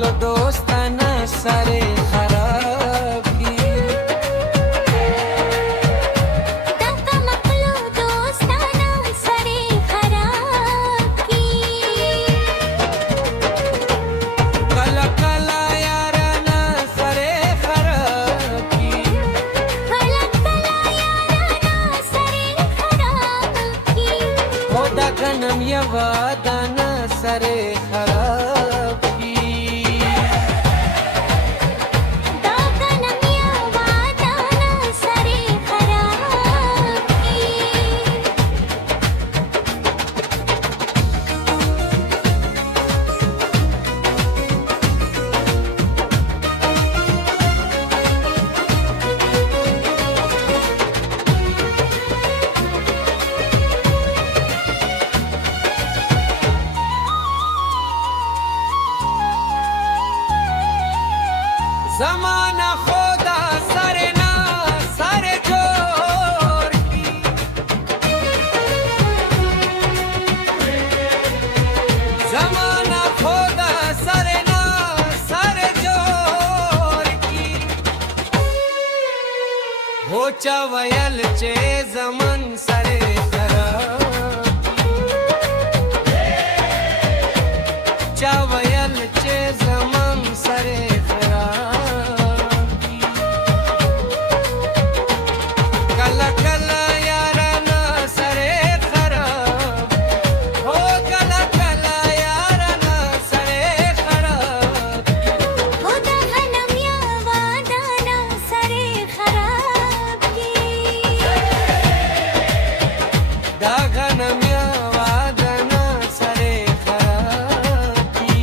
आपलो दोस्ताना सारे खराब की तकम आपलो दोस्ताना सारे खराब की कला कला याराना सारे खराब की कला कला याराना सारे खराब की होदा गनम यवादाना सारे खराब की दागनम यवादाना सारे खराब की जमाना खोदा सारे ना सारे जोर की जमाना खोदा सारे ना सारे जोर की हो चवयल चे जमन सारे खराब चवयल चे जमन सारे कला कला याराना सारे खराब हो कला कला याराना सारे खराब हो दागनम यवादाना सारे खराब की दागनम यवादाना सारे खराब की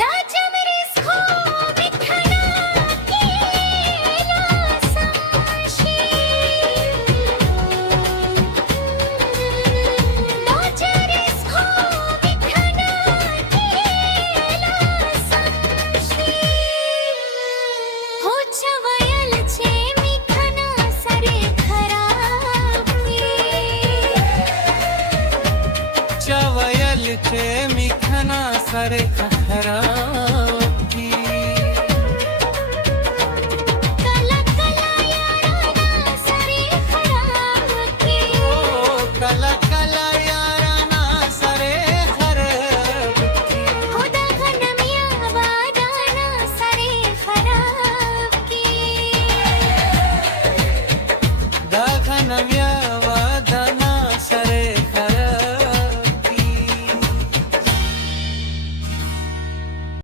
दाचमरीस खो बिखना केला समशी दाचमरीस खो बिखना केला समशी हो चवयल छे मिखना सारे खराब की चवयल छे मिखना सारे खराब की कला कला याराना सारे खराब की ओ कला